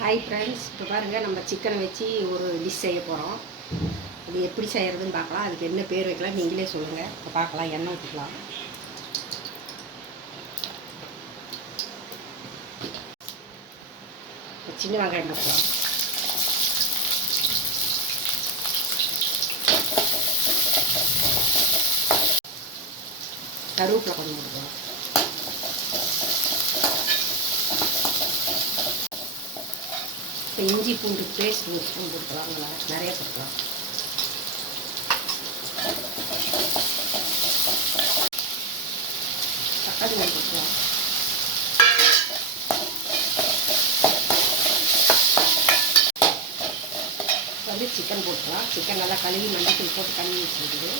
Hi friends, இப்போ பாருங்கள் நம்ம சிக்கனை வச்சு ஒரு டிஷ் செய்ய போகிறோம். அது எப்படி செய்கிறதுன்னு பார்க்கலாம். அதுக்கு என்ன பேர் வைக்கலாம் நீங்களே சொல்லுங்கள். இப்போ பார்க்கலாம். எண்ணெய் ஊற்றிக்கலாம். சின்ன வெங்காயம் போட்டுக்கலாம். கருவேப்பிலை கொஞ்சம் போட்டுக்கலாம். இப்போ இஞ்சி பூண்டு பேஸ்ட் ஒரு ஸ்பூன் போட்டுக்கலாம். நிறைய போட்டுக்கலாம். தக்காளி கொஞ்சம் போட்டுக்கலாம். வந்து சிக்கன் போட்டுக்கலாம். சிக்கன் நல்லா கழுவி மஞ்சள் போட்டு கழுவி வச்சுருக்குது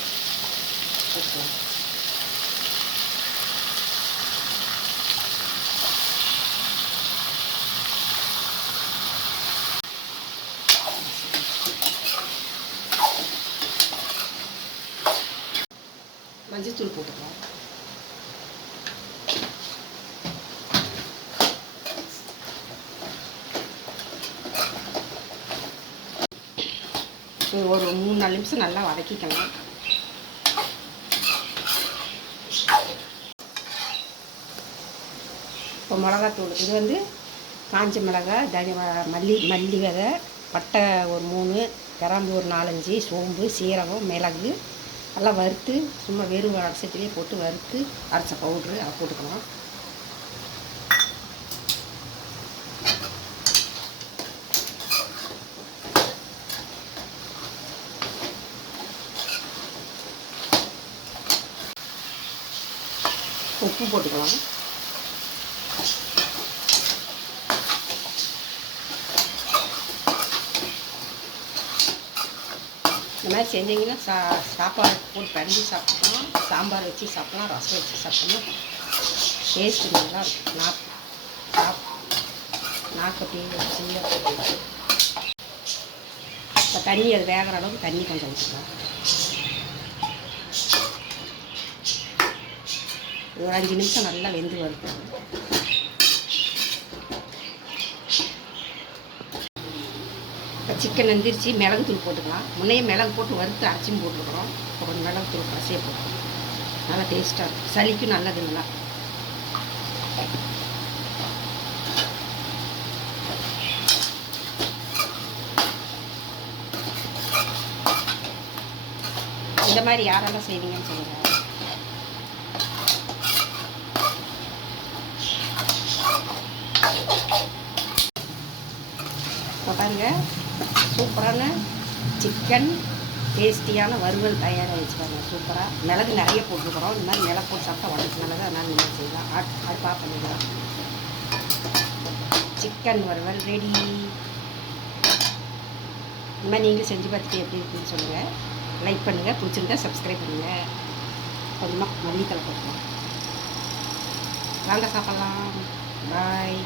போட்டுக்கலாம். மஞ்சத்தூள் போட்டுக்கலாம். ஒரு 3-4 நிமிஷம் நல்லா வதக்கிக்கலாம். இப்போ மிளகாத்தூள், இது வந்து காஞ்ச மிளகாய், மல்லி விதை, பட்டை ஒரு 3, கிராம்பு ஒரு 4-5, சோம்பு, சீரகம், மிளகு எல்லாம் வறுத்து சும்மா வெறும் அரிசத்திலே போட்டு வறுத்து அரைச்ச பவுட்ரு அதை போட்டுக்கலாம். உப்பு போட்டுக்கலாம். இந்த மாதிரி செஞ்சிங்கன்னா சாப்பாடு போட்டு கஞ்சி சாப்பிட்டோம், சாம்பார் வச்சு சாப்பிட்லாம், ரசம் வச்சு சாப்பிட்டோம்னா டேஸ்ட்டு நல்லா இருக்கும். நாக்கட்டி வச்சு இப்போ தண்ணி அது வேகிற அளவுக்கு தண்ணி கொஞ்சம் ஊற்றிக்கலாம். ஒரு 5 நிமிஷம் நல்லா வெந்து வருது. இப்போ சிக்கன் வெந்துருச்சு. மிளகுத்தூள் போட்டுக்கலாம். முன்னையே மிளகு போட்டு வறுத்து அரைச்சியும் போட்டுருக்குறோம். இப்போ கொஞ்சம் மிளகுத்தூள் கடைசியாக போட்டுக்கலாம். நல்லா டேஸ்ட்டாக இருக்கும். சளிக்கும் நல்லது. நல்லா இந்த மாதிரி யாரெல்லாம் செய்வீங்கன்னு சொல்லுங்கள். இப்போ பாருங்கள், சூப்பரான சிக்கன் டேஸ்டியான வறுவல் தயாராகிடுச்சு. பாருங்கள், சூப்பராக. மிளகு நிறைய போட்டுருக்குறோம். இந்த மாதிரி மிளகு போட்டு சாப்பிட்டா உடம்புக்கு நல்லது. அதனால் நீங்கள் செய்யலாம். அடுப்பாக பண்ணிடலாம். சிக்கன் வறுவல் ரெடி. இந்த மாதிரி நீங்களும் செஞ்சு பார்த்துட்டு எப்படி இருக்குன்னு சொல்லுங்கள். லைக் பண்ணுங்கள். பிடிச்சிருந்தா சப்ஸ்கிரைப் பண்ணுங்கள். கொஞ்சமாக மல்லித்தலை போட்டுக்கலாம். வாங்க சாப்பிட்லாம். பாய்.